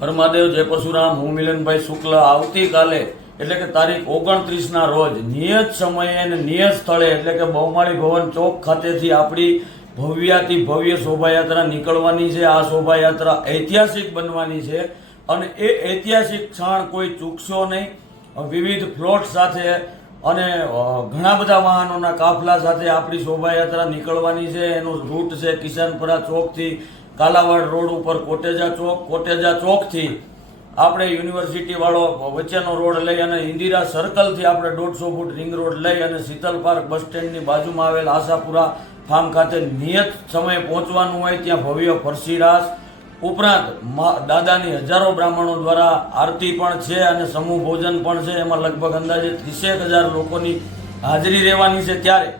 હરમહાદેવ જય પરશુરામ। હું મિલનભાઈ શુક્લ આવતીકાલે એટલે કે તારીખ 29ના રોજ નિયત સમયે અને નિયત સ્થળે એટલે કે બહુમાળી ભવન ચોક ખાતેથી આપણી ભવ્યાતિ ભવ્ય શોભાયાત્રા નીકળવાની છે। આ શોભાયાત્રા ઐતિહાસિક બનવાની છે અને એ ઐતિહાસિક ક્ષણ કોઈ ચૂકશો નહીં। વિવિધ ફ્લોટ સાથે અને ઘણા બધા વાહનોના કાફલા સાથે આપણી શોભાયાત્રા નીકળવાની છે। એનું રૂટ છે કિસાનપરા ચોકથી કાલાવાડ રોડ ઉપર કોટેજા ચોકથી આપણે યુનિવર્સિટી વાળો વચ્ચેનો રોડ લઈ અને ઇન્દિરા સર્કલથી આપણે 150 ફૂટ રિંગ રોડ લઈ અને શીતલ પાર્ક બસ સ્ટેન્ડની બાજુમાં આવેલ આશાપુરા ફાર્મ ખાતે નિયત સમયે પહોંચવાનું હોય। ત્યાં ભવ્ય ફરસી રાસ ઉપરાંત દાદાની હજારો બ્રાહ્મણો દ્વારા આરતી પણ છે અને સમૂહ ભોજન પણ છે। એમાં લગભગ અંદાજે 30,000 લોકોની હાજરી રહેવાની છે। ત્યારે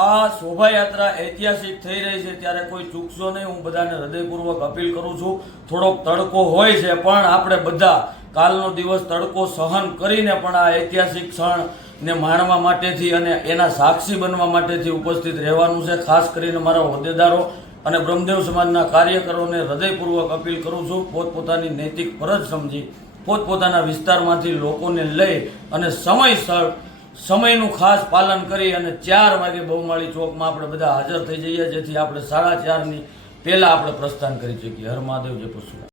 આ શોભાયાત્રા ઐતિહાસિક થઈ રહી છે ત્યારે કોઈ ચૂકશો નહીં। હું બધાને હૃદયપૂર્વક અપીલ કરું છું। થોડોક તડકો હોય છે પણ આપણે બધા કાલનો દિવસ તડકો સહન કરીને પણ આ ઐતિહાસિક ક્ષણને માણવા માટેથી અને એના સાક્ષી બનવા માટેથી ઉપસ્થિત રહેવાનું છે। ખાસ કરીને મારા હોદ્દેદારો અને બ્રહ્મદેવ સમાજના કાર્યકરોને હૃદયપૂર્વક અપીલ કરું છું। પોતપોતાની નૈતિક ફરજ સમજી પોતપોતાના વિસ્તારમાંથી લોકોને લઈ અને સમયનું ખાસ પાલન કરી અને 4 વાગે બહુમાળી ચોકમાં આપણે બધા હાજર થઈ જઈએ, જેથી આપણે 4:30ની પહેલા આપણે પ્રસ્થાન કરી શકીએ। હર મહાદેવ જય પરશુરામ।